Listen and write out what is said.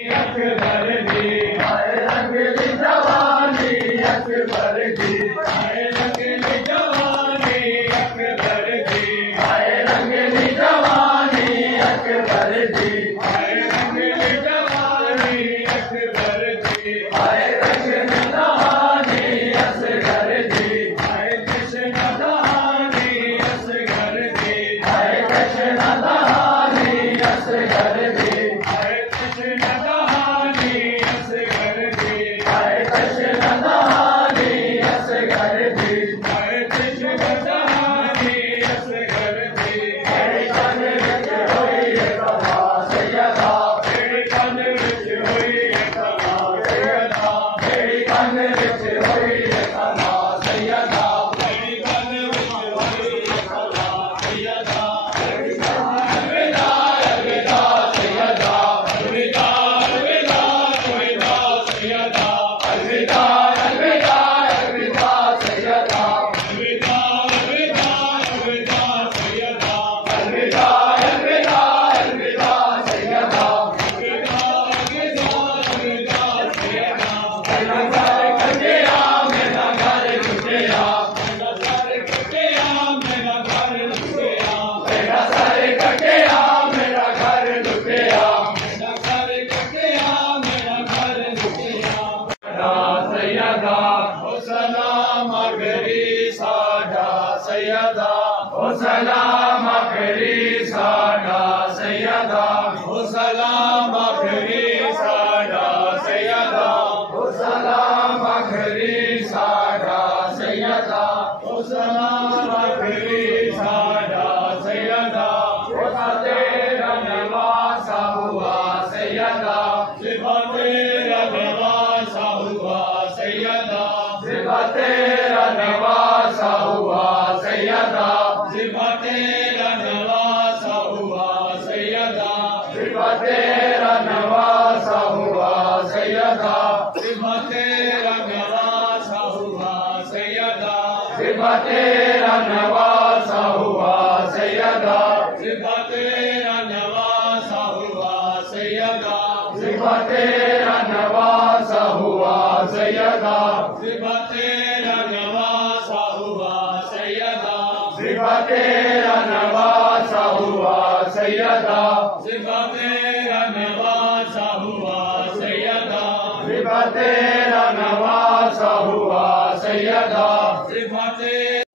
अकबर जी आए रंगली जवानी अकबर जी आए रंगली जवानी अकबर जी आए रंगली जवानी अकबर जी आए रंगली जवानी अकबर जी आए रंगली जवानी असगर जी आए कृष्ण दहानी असगर जी आए कृष्ण दहानी असगर जी आए कृष्ण दहानी असगर जी आए कृष्ण दहानी असगर जी आए कृष्ण दहानी असगर जी तेरे कान विच होई कथा सैयदा तेरे कान विच होई कथा सैयदा तेरे कान विच होई कथा सैयदा तेरे कान विच होई कथा सैयदा अलविदा अलविदा सैयदा अलविदा अलविदा अलविदा सैयदा अलविदा अलविदा अलविदा सैयदा अलविदा अलविदा अलविदा सैयदा अलविदा अलविदा अलविदा सैयदा अलविदा अलविदा अलविदा सैयदा मेरा घर कटिया मेरा घर लुटिया मेरा घर कटिया मेरा घर लुटिया मेरा घर कटिया मेरा घर लुटिया मेरा घर कटिया मेरा घर लुटिया सैयदा ओ सलाम आखिरी साडा सैयदा ओ सलाम आखिरी साडा सैयदा ओ सलाम आखिरी साडा सैयदा ओ सलाम आखिरी साडा सैयदा ओ सलाम आखिरी साडा सैयदा ओ तेरा नवासा हुआ सैयदा सिवा तेरा नवासा हुआ सैयदा सिवा तेरा नवासा हुआ सैयदा सिवा तेरा नवासा हुआ सैयदा सिवा तेरा नवासा हुआ सैयदा सिवा तेरा नवासा हुआ सैयदा सिवा तेरा नवासा हुआ सैयदा सिवा तेरा नवासा हुआ सैयदा सिवा तेरा नवासा हुआ सैयदा सिवा तेरा नवासा हुआ सैयदा सिवा तेरा नवासा हुआ सैयदा सिवा तेरा नवासा हुआ सैयदा सिवा तेरा नवासा हुआ सैयदा सिवा